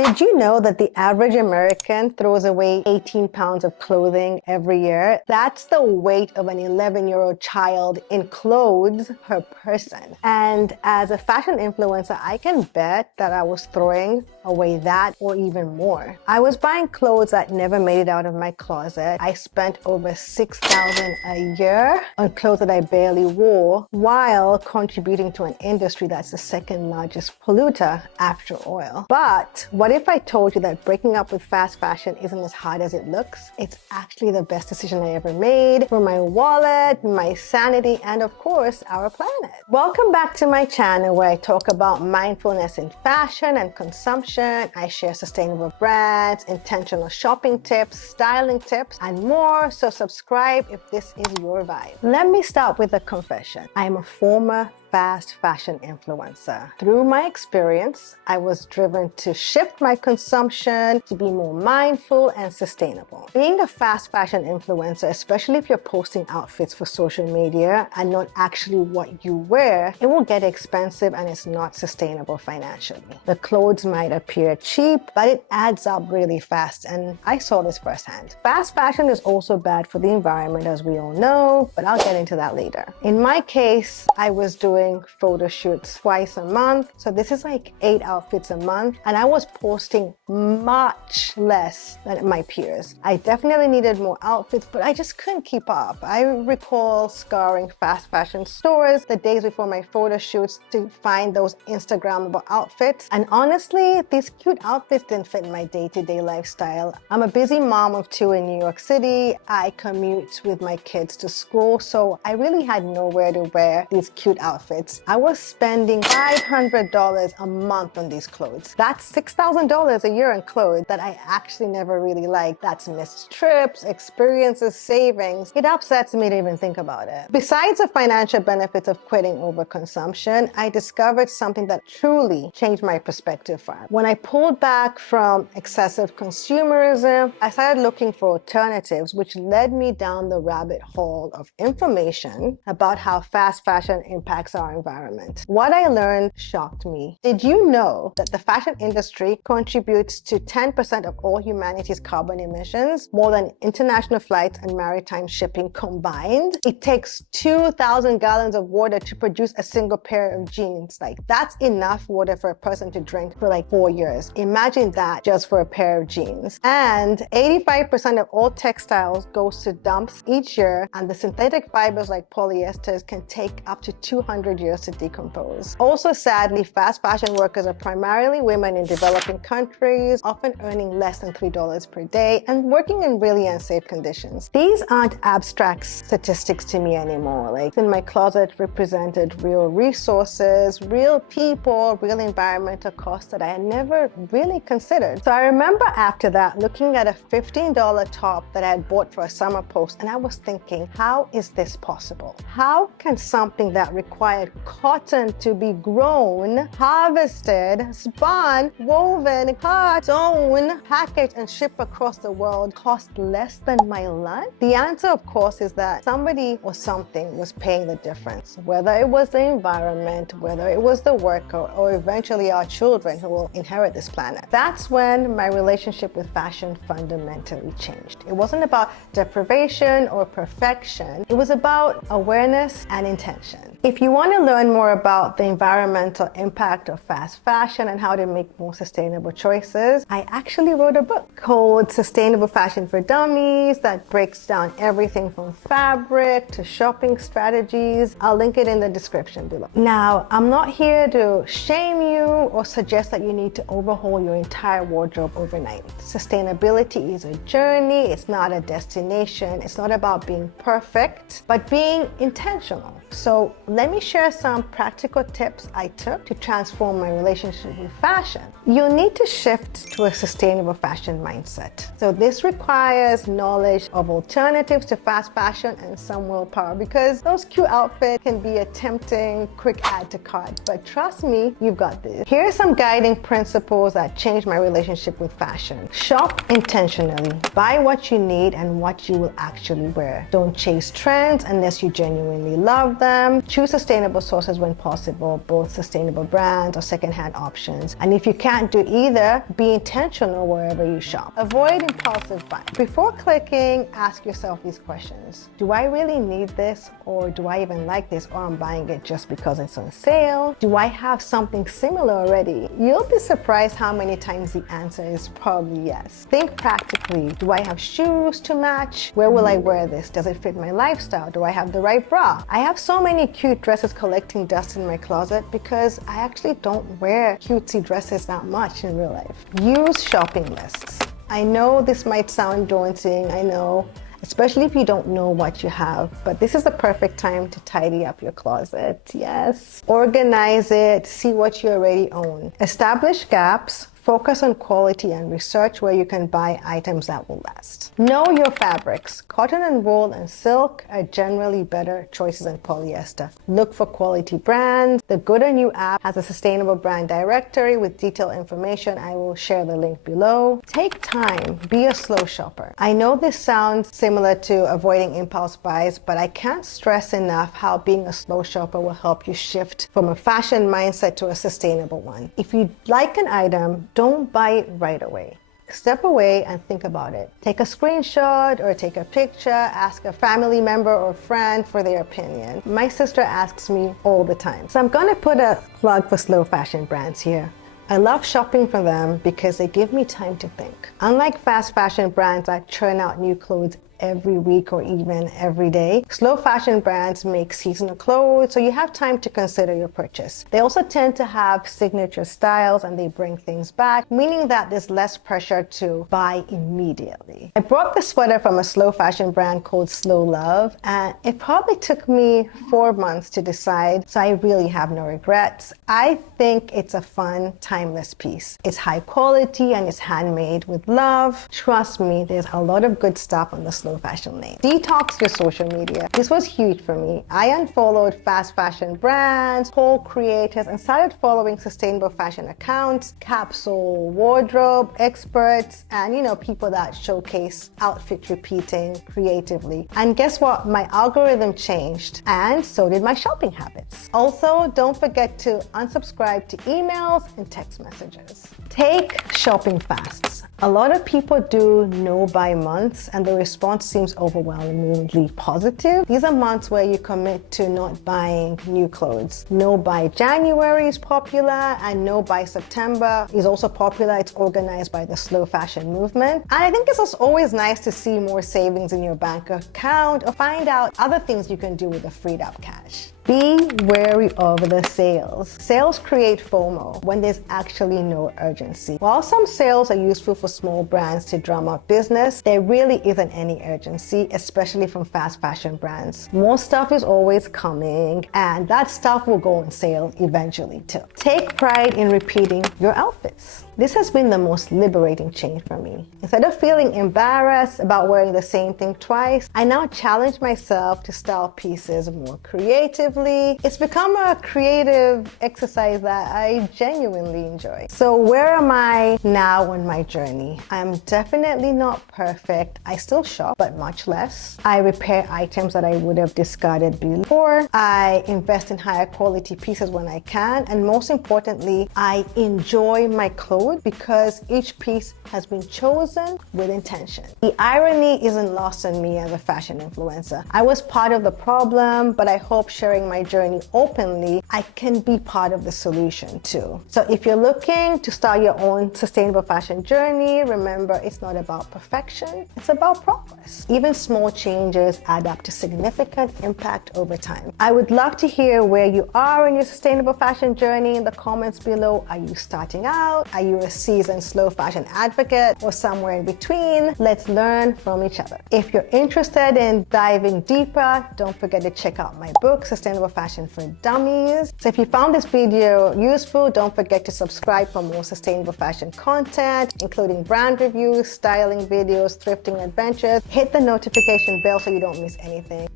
Did you know that the average American throws away 18 pounds of clothing every year? That's the weight of an 11-year-old child in clothes per person. And as a fashion influencer, I can bet that I was throwing away that or even more. I was buying clothes that never made it out of my closet. I spent over $6,000 a year on clothes that I barely wore while contributing to an industry that's the second largest polluter after oil. But what if I told you that breaking up with fast fashion isn't as hard as it looks? It's actually the best decision I ever made for my wallet, my sanity, and of course, our planet. Welcome back to my channel where I talk about mindfulness in fashion and consumption. I share sustainable brands, intentional shopping tips, styling tips, and more. So subscribe if this is your vibe. Let me start with a confession. I am a former fast fashion influencer. Through my experience, I was driven to shift my consumption to be more mindful and sustainable. Being a fast fashion influencer, especially if you're posting outfits for social media and not actually what you wear, it will get expensive and it's not sustainable financially. The clothes might appear cheap, but it adds up really fast, and I saw this firsthand. Fast fashion is also bad for the environment, as we all know, but I'll get into that later. In my case, I was doing photo shoots twice a month. So this is like 8 outfits a month. And I was posting much less than my peers. I definitely needed more outfits, but I just couldn't keep up. I recall scouring fast fashion stores the days before my photo shoots to find those Instagrammable outfits. And honestly, these cute outfits didn't fit my day-to-day lifestyle. I'm a busy mom of 2 in New York City. I commute with my kids to school, so I really had nowhere to wear these cute outfits. I was spending $500 a month on these clothes. That's $6,000 a year in clothes that I actually never really liked. That's missed trips, experiences, savings. It upsets me to even think about it. Besides the financial benefits of quitting overconsumption, I discovered something that truly changed my perspective for it. When I pulled back from excessive consumerism, I started looking for alternatives, which led me down the rabbit hole of information about how fast fashion impacts our environment. What I learned shocked me. Did you know that the fashion industry contributes to 10% of all humanity's carbon emissions, more than international flights and maritime shipping combined? It takes 2,000 gallons of water to produce a single pair of jeans. Like, that's enough water for a person to drink for like 4 years. Imagine that just for a pair of jeans. And 85% of all textiles goes to dumps each year, and the synthetic fibers like polyesters can take up to 200 years to decompose. Also, sadly, fast fashion workers are primarily women in developing countries, often earning less than $3 per day and working in really unsafe conditions. These aren't abstract statistics to me anymore. Like, in my closet represented real resources, real people, real environmental costs that I had never really considered. So I remember after that looking at a $15 top that I had bought for a summer post, and I was thinking, how is this possible? How can something that required cotton to be grown, harvested, spun, woven, cut, sewn, packaged, and shipped across the world cost less than my lunch? The answer, of course, is that somebody or something was paying the difference, whether it was the environment, whether it was the worker, or eventually our children who will inherit this planet. That's when my relationship with fashion fundamentally changed. It wasn't about deprivation or perfection. It was about awareness and intention. If you want to learn more about the environmental impact of fast fashion and how to make more sustainable choices, I actually wrote a book called Sustainable Fashion for Dummies that breaks down everything from fabric to shopping strategies. I'll link it in the description below. Now, I'm not here to shame you or suggest that you need to overhaul your entire wardrobe overnight. Sustainability is a journey. It's not a destination. It's not about being perfect, but being intentional. So let me share some practical tips I took to transform my relationship with fashion. You'll need to shift to a sustainable fashion mindset. So this requires knowledge of alternatives to fast fashion and some willpower, because those cute outfits can be a tempting quick add to cart. But trust me, you've got this. Here are some guiding principles that changed my relationship with fashion. Shop intentionally. Buy what you need and what you will actually wear. Don't chase trends unless you genuinely love them. Choose Choose sustainable sources when possible, both sustainable brands or secondhand options. And if you can't do either, be intentional wherever you shop. Avoid impulsive buying. Before clicking, ask yourself these questions. Do I really need this, or do I even like this, or I'm buying it just because it's on sale? Do I have something similar already? You'll be surprised how many times the answer is probably yes. Think practically. Do I have shoes to match? Where will I wear this? Does it fit my lifestyle? Do I have the right bra? I have so many cute dresses collecting dust in my closet because I actually don't wear cutesy dresses that much in real life. Use shopping lists. I know this might sound daunting, I know, especially if you don't know what you have, but this is the perfect time to tidy up your closet. Yes. Organize it, see what you already own. Establish gaps. Focus on quality and research where you can buy items that will last. Know your fabrics. Cotton and wool and silk are generally better choices than polyester. Look for quality brands. The Good On You app has a sustainable brand directory with detailed information. I will share the link below. Take time. Be a slow shopper. I know this sounds similar to avoiding impulse buys, but I can't stress enough how being a slow shopper will help you shift from a fashion mindset to a sustainable one. If you like an item, don't buy it right away. Step away and think about it. Take a screenshot or take a picture, ask a family member or friend for their opinion. My sister asks me all the time. So I'm gonna put a plug for slow fashion brands here. I love shopping for them because they give me time to think. Unlike fast fashion brands that churn out new clothes every week or even every day, slow fashion brands make seasonal clothes, so you have time to consider your purchase. They also tend to have signature styles and they bring things back, meaning that there's less pressure to buy immediately. I bought the sweater from a slow fashion brand called Slow Love, and it probably took me 4 months to decide, so I really have no regrets. I think it's a fun, timeless piece. It's high quality and it's handmade with love. Trust me, there's a lot of good stuff on the slow fashion lane. Detox your social media. This was huge for me. I unfollowed fast fashion brands, whole creators, and started following sustainable fashion accounts, capsule wardrobe experts, and people that showcase outfit repeating creatively. And guess what? My algorithm changed, and so did my shopping habits. Also, don't forget to unsubscribe to emails and text messages. Take shopping fasts. A lot of people do no buy months and the response seems overwhelmingly positive. These are months where you commit to not buying new clothes. No buy January is popular and no buy September is also popular. It's organized by the slow fashion movement. And I think it's also always nice to see more savings in your bank account or find out other things you can do with the freed up cash. Be wary of the sales. Sales create FOMO when there's actually no urgency. While some sales are useful for small brands to drum up business, there really isn't any urgency, especially from fast fashion brands. More stuff is always coming, and that stuff will go on sale eventually too. Take pride in repeating your outfits. This has been the most liberating change for me. Instead of feeling embarrassed about wearing the same thing twice, I now challenge myself to style pieces more creatively. It's become a creative exercise that I genuinely enjoy. So where am I now on my journey? I'm definitely not perfect. I still shop, but much less. I repair items that I would have discarded before. I invest in higher quality pieces when I can. And most importantly, I enjoy my clothes because each piece has been chosen with intention. The irony isn't lost on me as a fashion influencer. I was part of the problem, but I hope sharing my journey openly, I can be part of the solution too. So if you're looking to start your own sustainable fashion journey, remember it's not about perfection, it's about progress. Even small changes add up to significant impact over time. I would love to hear where you are in your sustainable fashion journey in the comments below. Are you starting out? Are you a seasoned slow fashion advocate or somewhere in between? Let's learn from each other. If you're interested in diving deeper, don't forget to check out my book, Sustainable Fashion for Dummies. So if you found this video useful, don't forget to subscribe for more sustainable fashion content, including brand reviews, styling videos, thrifting adventures. Hit the notification bell so you don't miss anything.